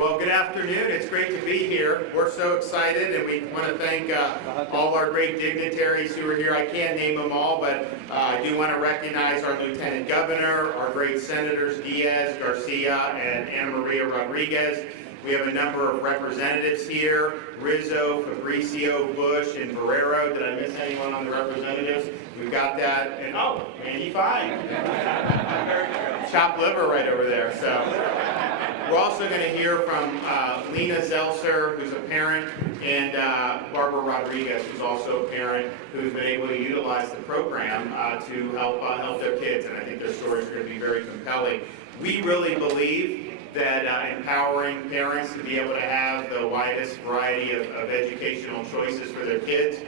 Well, good afternoon. It's great to be here. We're so excited, and we want to thank all our great dignitaries who are here. I can't name them all, but I do want to recognize our Lieutenant Governor, our great Senators Diaz, Garcia, and Ana Maria Rodriguez. We have a number of representatives here: Rizzo, Fabricio, Bush, and Barrero. Did I miss anyone on the representatives? We've got that. And oh, Andy Fine. Chopped liver right over there. So we're also going to hear from Lena Zelser, who's a parent, and Barbara Rodriguez, who's also a parent, who's been able to utilize the program to help their kids. And I think their stories are going to be very compelling. We really believe that empowering parents to be able to have the widest variety of educational choices for their kids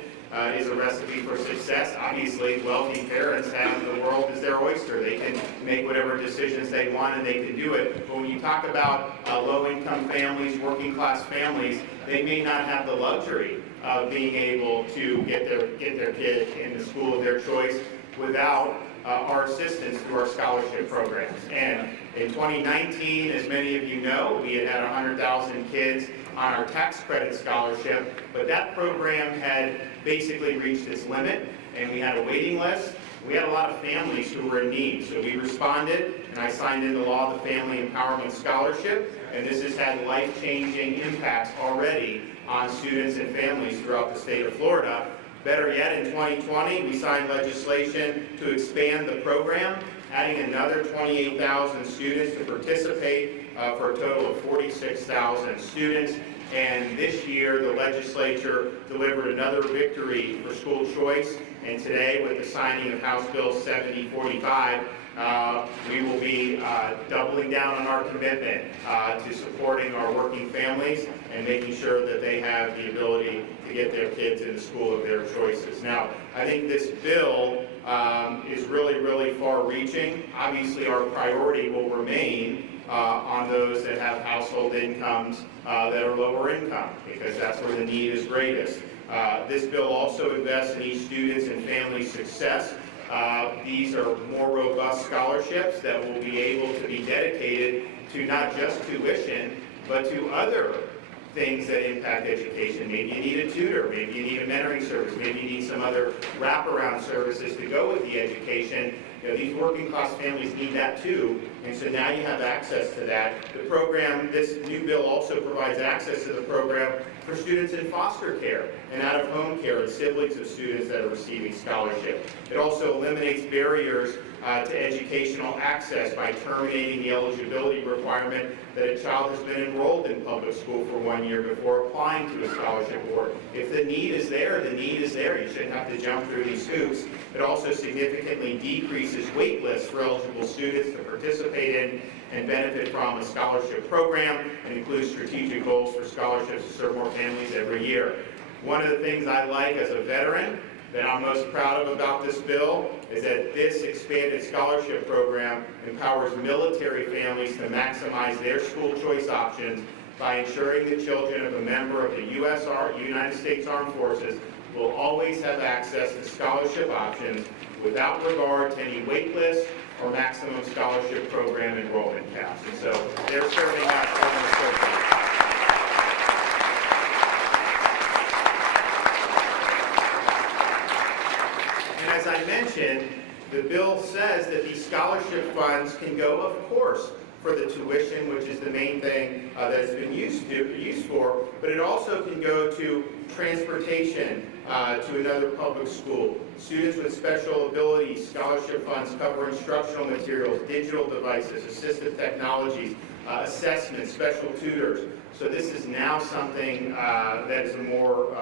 is a recipe for success. Obviously, wealthy parents have the world as their oyster. They can make whatever decisions they want and they can do it. But when you talk about low-income families, working-class families, they may not have the luxury of being able to get their kid in the school of their choice without our assistance through our scholarship programs. And in 2019, as many of you know, we had 100,000 kids on our tax credit scholarship, but that program had basically reached its limit, and we had a waiting list. We had a lot of families who were in need, so we responded, and I signed into law the Family Empowerment Scholarship, and this has had life-changing impacts already on students and families throughout the state of Florida. Better yet, in 2020, we signed legislation to expand the program, adding another 28,000 students to participate for a total of 46,000 students. And this year, the legislature delivered another victory for school choice. And today, with the signing of House Bill 7045, we will be doubling down on our commitment to supporting our working families and making sure that they have the ability to get their kids in the school of their choices. Now, I think this bill is really, really far-reaching. Obviously, our priority will remain on those that have household incomes that are lower income, because that's where the need is greatest. This bill also invests in each student's and family's success. These are more robust scholarships that will be able to be dedicated to not just tuition, but to other things that impact education. Maybe you need a tutor, maybe you need a mentoring service, maybe you need some other wraparound services to go with the education. You know, these working class families need that too, and so now you have access to that. The program, this new bill also provides access to the program for students in foster care and out-of-home care and siblings of students that are receiving scholarship. It also eliminates barriers to educational access by terminating the eligibility requirement that a child has been enrolled in public school for 1 year before applying to a scholarship award. If the need is there, the need is there. You shouldn't have to jump through these hoops. It also significantly decreases wait lists for eligible students to participate in and benefit from a scholarship program, and includes strategic goals for scholarships to serve more families every year. One of the things I like as a veteran that I'm most proud of about this bill is that this expanded scholarship program empowers military families to maximize their school choice options by ensuring the children of a member of the United States Armed Forces will always have access to scholarship options without regard to any wait list or maximum scholarship program enrollment caps. And so they're serving that program. As I mentioned, the bill says that these scholarship funds can go, of course, for the tuition, which is the main thing that it's been used for, but it also can go to transportation to another public school. Students with special abilities, scholarship funds cover instructional materials, digital devices, assistive technologies, assessments, special tutors. So this is now something that is a more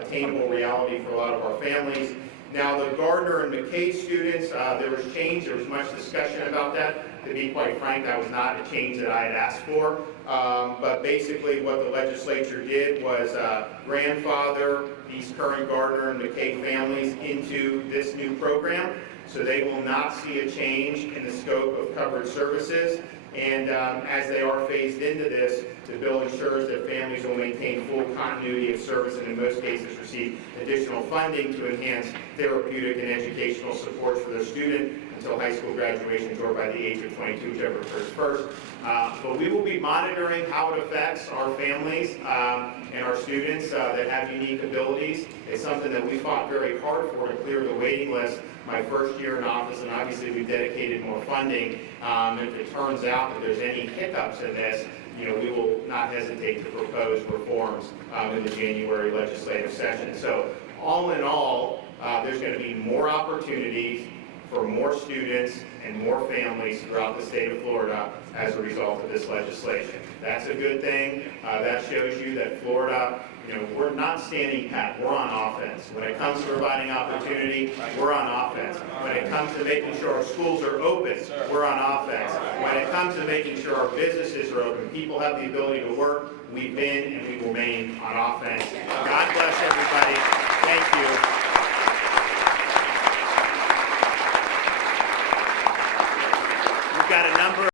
attainable reality for a lot of our families. Now, the Gardner and McKay students, there was change. There was much discussion about that. To be quite frank, that was not a change that I had asked for. But basically what the legislature did was grandfather these current Gardner and McKay families into this new program. So they will not see a change in the scope of covered services. And as they are phased into this, the bill ensures that families will maintain full continuity of service and in most cases receive additional funding to enhance therapeutic and educational supports for their student until high school graduation or by the age of 22, whichever occurs first. But we will be monitoring how it affects our families and our students that have unique abilities. It's something that we fought very hard for to clear the waiting list my first year in office, and obviously we've dedicated more funding. If it turns out that there's any hiccups in this, we will not hesitate to propose reforms in the January legislative session. So all in all, there's going to be more opportunities for more students and more families throughout the state of Florida as a result of this legislation. That's a good thing. That shows you that Florida, we're not standing pat, we're on offense. When it comes to providing opportunity, we're on offense. When it comes to making sure our schools are open, we're on offense. When it comes to making sure our businesses are open, people have the ability to work, we've been and we will remain on offense. God bless everybody. Thank you. Got a number